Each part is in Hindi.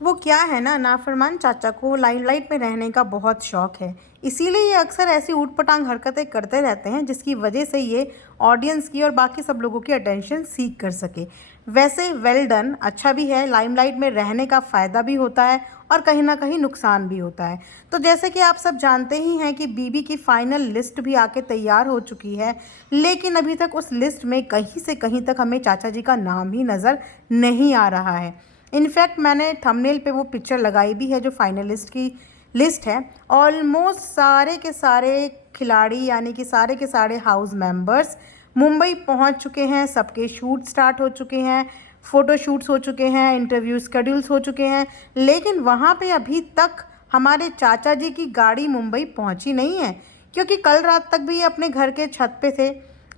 वो क्या है ना, नाफरमान चाचा को लाइमलाइट में रहने का बहुत शौक है। इसीलिए ये अक्सर ऐसी ऊट-पटांग हरकतें करते रहते हैं जिसकी वजह से ये ऑडियंस की और बाकी सब लोगों की अटेंशन सीख कर सके। वैसे वेल डन, अच्छा भी है। लाइमलाइट में रहने का फ़ायदा भी होता है और कहीं न कहीं नुकसान भी होता है। तो जैसे कि आप सब जानते ही हैं कि बीबी की फाइनल लिस्ट भी आके तैयार हो चुकी है, लेकिन अभी तक उस लिस्ट में कहीं से कहीं तक हमें चाचा जी का नाम ही नज़र नहीं आ रहा है। इनफैक्ट मैंने थंबनेल पे वो पिक्चर लगाई भी है जो फाइनलिस्ट की लिस्ट है। ऑलमोस्ट सारे के सारे खिलाड़ी यानी कि सारे के सारे हाउस मेंबर्स मुंबई पहुंच चुके हैं। सबके शूट स्टार्ट हो चुके हैं, फ़ोटो शूट्स हो चुके हैं, इंटरव्यू स्केड्यूल्स हो चुके हैं, लेकिन वहाँ पे अभी तक हमारे चाचा जी की गाड़ी मुंबई पहुंची नहीं है। क्योंकि कल रात तक भी ये अपने घर के छत पे थे,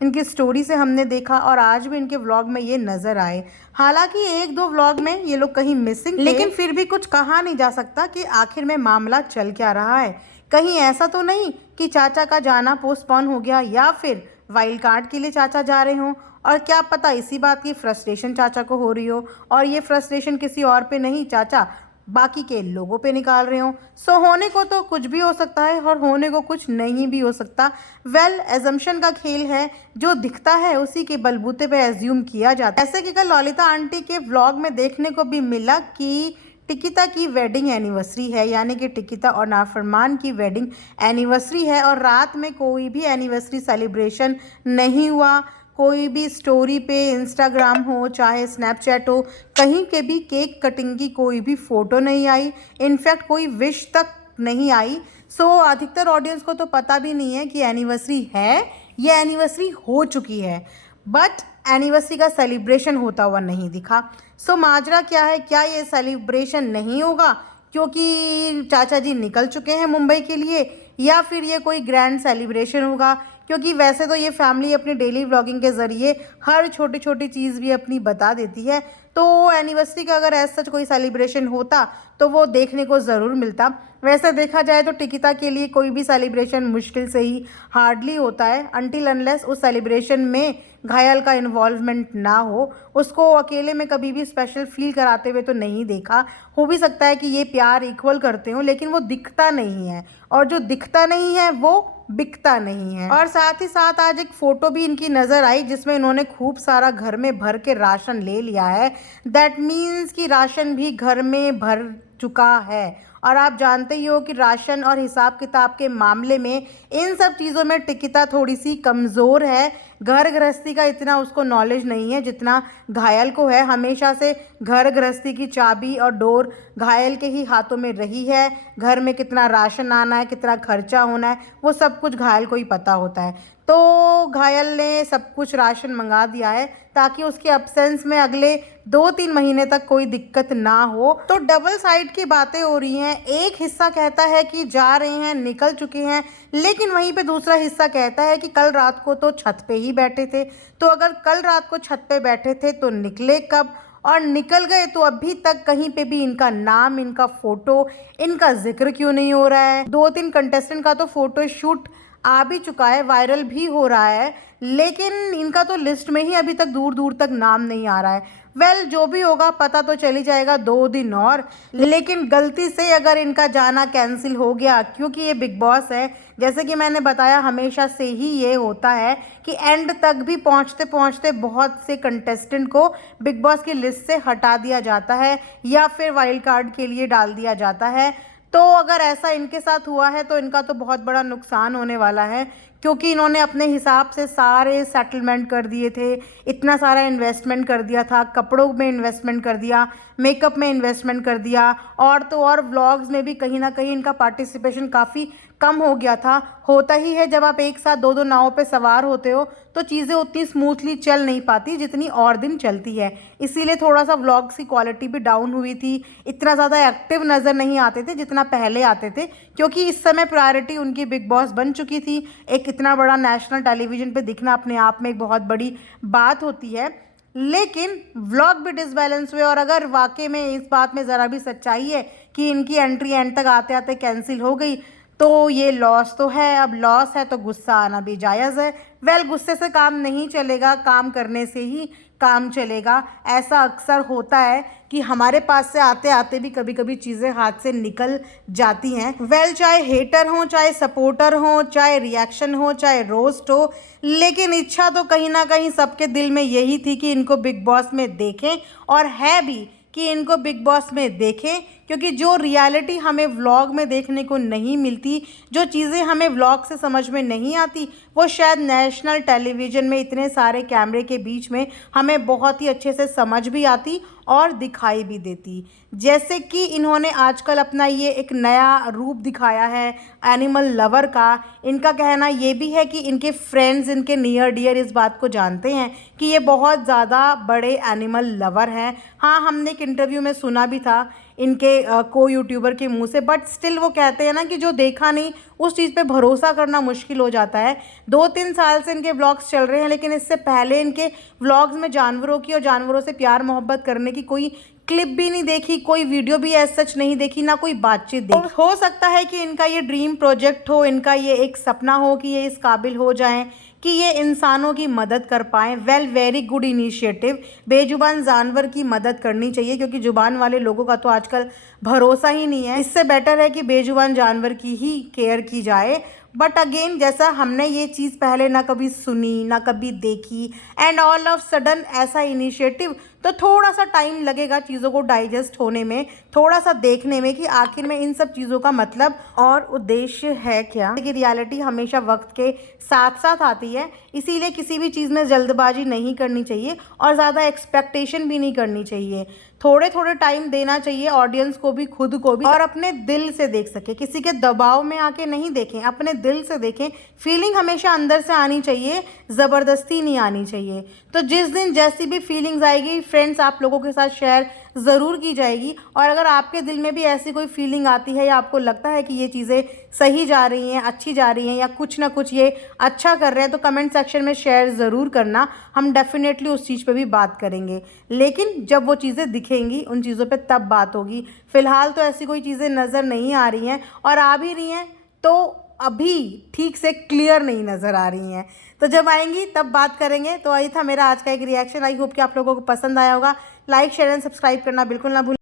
इनकी स्टोरी से हमने देखा, और आज भी इनके व्लॉग में ये नज़र आए। हालांकि एक दो व्लॉग में ये लोग कहीं मिसिंग थे, लेकिन फिर भी कुछ कहा नहीं जा सकता कि आखिर में मामला चल क्या रहा है। कहीं ऐसा तो नहीं कि चाचा का जाना पोस्टपोन हो गया या फिर वाइल्ड कार्ड के लिए चाचा जा रहे हों, और क्या पता इसी बात की फ्रस्ट्रेशन चाचा को हो रही हो और ये फ्रस्ट्रेशन किसी और पे नहीं, चाचा बाकी के लोगों पे निकाल रहे हो। सो होने को तो कुछ भी हो सकता है और होने को कुछ नहीं भी हो सकता। वेल, एजम्पशन का खेल है, जो दिखता है उसी के बलबूते पे एज्यूम किया जाता है। ऐसे कि कल ललिता आंटी के व्लॉग में देखने को भी मिला कि टिकिता की वेडिंग एनिवर्सरी है, यानी कि टिकिता और नाफरमान की वेडिंग एनिवर्सरी है, और रात में कोई भी एनिवर्सरी सेलिब्रेशन नहीं हुआ। कोई भी स्टोरी पे, इंस्टाग्राम हो चाहे स्नैपचैट हो, कहीं के भी केक कटिंग की कोई भी फ़ोटो नहीं आई। इनफैक्ट कोई विश तक नहीं आई। सो अधिकतर ऑडियंस को तो पता भी नहीं है कि एनिवर्सरी है, ये एनिवर्सरी हो चुकी है, बट एनिवर्सरी का सेलिब्रेशन होता हुआ नहीं दिखा। सो माजरा क्या है, क्या ये सेलिब्रेशन नहीं होगा क्योंकि चाचा जी निकल चुके हैं मुंबई के लिए, या फिर ये कोई ग्रैंड सेलिब्रेशन होगा? क्योंकि वैसे तो ये फैमिली अपनी डेली व्लॉगिंग के ज़रिए हर छोटी छोटी चीज़ भी अपनी बता देती है। तो एनिवर्सरी का अगर ऐसा सच कोई सेलिब्रेशन होता तो वो देखने को ज़रूर मिलता। वैसे देखा जाए तो टिकिता के लिए कोई भी सेलिब्रेशन मुश्किल से ही हार्डली होता है, अनटिल अनलेस उस सेलिब्रेशन में घायल का इन्वॉल्वमेंट ना हो। उसको अकेले में कभी भी स्पेशल फील कराते हुए तो नहीं देखा। हो भी सकता है कि ये प्यार इक्वल करते हो, लेकिन वो दिखता नहीं है, और जो दिखता नहीं है वो बिकता नहीं है। और साथ ही साथ आज एक फ़ोटो भी इनकी नज़र आई जिसमें इन्होंने खूब सारा घर में भर के राशन ले लिया है। दैट मीन्स कि राशन भी घर में भर चुका है। और आप जानते ही हो कि राशन और हिसाब किताब के मामले में इन सब चीज़ों में टिकिता थोड़ी सी कमज़ोर है। घर गृहस्थी का इतना उसको नॉलेज नहीं है जितना घायल को है। हमेशा से घर गृहस्थी की चाबी और डोर घायल के ही हाथों में रही है। घर में कितना राशन आना है, कितना खर्चा होना है, वो सब कुछ घायल को ही पता होता है। तो घायल ने सब कुछ राशन मंगा दिया है ताकि उसके अब्सेंस में अगले 2-3 महीने तक कोई दिक्कत ना हो। तो डबल साइड की बातें हो रही हैं। एक हिस्सा कहता है कि जा रहे हैं, निकल चुके हैं, लेकिन वहीं पे दूसरा हिस्सा कहता है कि कल रात को तो छत पे ही बैठे थे। तो अगर कल रात को छत पे बैठे थे तो निकले कब, और निकल गए तो अभी तक कहीं पे भी इनका नाम, इनका फ़ोटो, इनका जिक्र क्यों नहीं हो रहा है? 2-3 कंटेस्टेंट का तो फ़ोटो शूट आ भी चुका है, वायरल भी हो रहा है, लेकिन इनका तो लिस्ट में ही अभी तक दूर दूर तक नाम नहीं आ रहा है। वेल, जो भी होगा पता तो चल ही जाएगा 2 दिन और। लेकिन गलती से अगर इनका जाना कैंसिल हो गया, क्योंकि ये बिग बॉस है, जैसे कि मैंने बताया हमेशा से ही ये होता है कि एंड तक भी पहुंचते पहुंचते बहुत से कंटेस्टेंट को बिग बॉस की लिस्ट से हटा दिया जाता है या फिर वाइल्ड कार्ड के लिए डाल दिया जाता है। तो अगर ऐसा इनके साथ हुआ है तो इनका तो बहुत बड़ा नुकसान होने वाला है, क्योंकि इन्होंने अपने हिसाब से सारे सेटलमेंट कर दिए थे, इतना सारा इन्वेस्टमेंट कर दिया था, कपड़ों में इन्वेस्टमेंट कर दिया, मेकअप में इन्वेस्टमेंट कर दिया, और तो और व्लॉग्स में भी कहीं ना कहीं इनका पार्टिसिपेशन काफ़ी कम हो गया था। होता ही है, जब आप एक साथ दो दो नावों पे सवार होते हो तो चीज़ें उतनी स्मूथली चल नहीं पाती जितनी और दिन चलती है। इसीलिए थोड़ा सा व्लॉग्स की क्वालिटी भी डाउन हुई थी, इतना ज़्यादा एक्टिव नज़र नहीं आते थे जितना पहले आते थे, क्योंकि इस समय प्रायोरिटी उनकी बिग बॉस बन चुकी थी। एक इतना बड़ा नेशनल टेलीविज़न पे दिखना अपने आप में एक बहुत बड़ी बात होती है। लेकिन व्लॉग भी डिसबैलेंस हुए, और अगर वाकई में इस बात में ज़रा भी सच्चाई है कि इनकी एंट्री एंड तक आते आते कैंसिल हो गई, तो ये लॉस तो है। अब लॉस है तो गुस्सा आना भी जायज़ है। वेल, गुस्से से काम नहीं चलेगा, काम करने से ही काम चलेगा। ऐसा अक्सर होता है कि हमारे पास से आते आते भी कभी कभी चीज़ें हाथ से निकल जाती हैं। चाहे हेटर हो, चाहे सपोर्टर हो, चाहे रिएक्शन हो, चाहे रोस्ट हो, लेकिन इच्छा तो कहीं ना कहीं सबके दिल में यही थी कि इनको बिग बॉस में देखें, और है भी कि इनको बिग बॉस में देखें, क्योंकि जो रियलिटी हमें व्लॉग में देखने को नहीं मिलती, जो चीज़ें हमें व्लॉग से समझ में नहीं आती, वो शायद नेशनल टेलीविज़न में इतने सारे कैमरे के बीच में हमें बहुत ही अच्छे से समझ भी आती और दिखाई भी देती। जैसे कि इन्होंने आजकल अपना ये एक नया रूप दिखाया है एनिमल लवर का। इनका कहना ये भी है कि इनके फ्रेंड्स, इनके नियर डियर इस बात को जानते हैं कि ये बहुत ज़्यादा बड़े एनिमल लवर हैं। हाँ, हमने एक इंटरव्यू में सुना भी था इनके को यूट्यूबर के मुंह से, बट स्टिल वो कहते हैं ना कि जो देखा नहीं उस चीज़ पे भरोसा करना मुश्किल हो जाता है। 2-3 साल से इनके व्लॉग्स चल रहे हैं, लेकिन इससे पहले इनके व्लॉग्स में जानवरों की और जानवरों से प्यार मोहब्बत करने की कोई क्लिप भी नहीं देखी, कोई वीडियो भी एज सच नहीं देखी, ना कोई बातचीत देखी। हो सकता है कि इनका ये ड्रीम प्रोजेक्ट हो, इनका ये एक सपना हो कि ये इस काबिल हो जाएं कि ये इंसानों की मदद कर पाएँ। Very good initiative. बेजुबान जानवर की मदद करनी चाहिए, क्योंकि जुबान वाले लोगों का तो आजकल भरोसा ही नहीं है। इससे बेटर है कि बेजुबान जानवर की ही केयर की जाए। बट अगेन, जैसा हमने ये चीज़ पहले ना कभी सुनी ना कभी देखी, एंड ऑल ऑफ सडन ऐसा इनिशिएटिव, तो थोड़ा सा टाइम लगेगा चीज़ों को डाइजेस्ट होने में, थोड़ा सा देखने में कि आखिर में इन सब चीज़ों का मतलब और उद्देश्य है क्या। कि रियलिटी हमेशा वक्त के साथ साथ आती है, इसीलिए किसी भी चीज़ में जल्दबाजी नहीं करनी चाहिए और ज़्यादा एक्सपेक्टेशन भी नहीं करनी चाहिए। थोड़े थोड़े टाइम देना चाहिए ऑडियंस को भी, खुद को भी, और अपने दिल से देख सके, किसी के दबाव में आके नहीं देखें, अपने दिल से देखें। फीलिंग हमेशा अंदर से आनी चाहिए, ज़बरदस्ती नहीं आनी चाहिए। तो जिस दिन जैसी भी फीलिंग्स आएगी फ्रेंड्स, आप लोगों के साथ शेयर ज़रूर की जाएगी। और अगर आपके दिल में भी ऐसी कोई फीलिंग आती है या आपको लगता है कि ये चीज़ें सही जा रही हैं, अच्छी जा रही हैं, या कुछ ना कुछ ये अच्छा कर रहे हैं, तो कमेंट सेक्शन में शेयर ज़रूर करना। हम डेफिनेटली उस चीज़ पे भी बात करेंगे, लेकिन जब वो चीज़ें दिखेंगी उन चीज़ों पे तब बात होगी। फ़िलहाल तो ऐसी कोई चीज़ें नज़र नहीं आ रही हैं, और आ भी रही हैं तो अभी ठीक से क्लियर नहीं नज़र आ रही हैं। तो जब आएंगी तब बात करेंगे। तो यही था मेरा आज का एक रिएक्शन। आई होप कि आप लोगों को पसंद आया होगा। लाइक, शेयर एंड सब्सक्राइब करना बिल्कुल ना भूलें।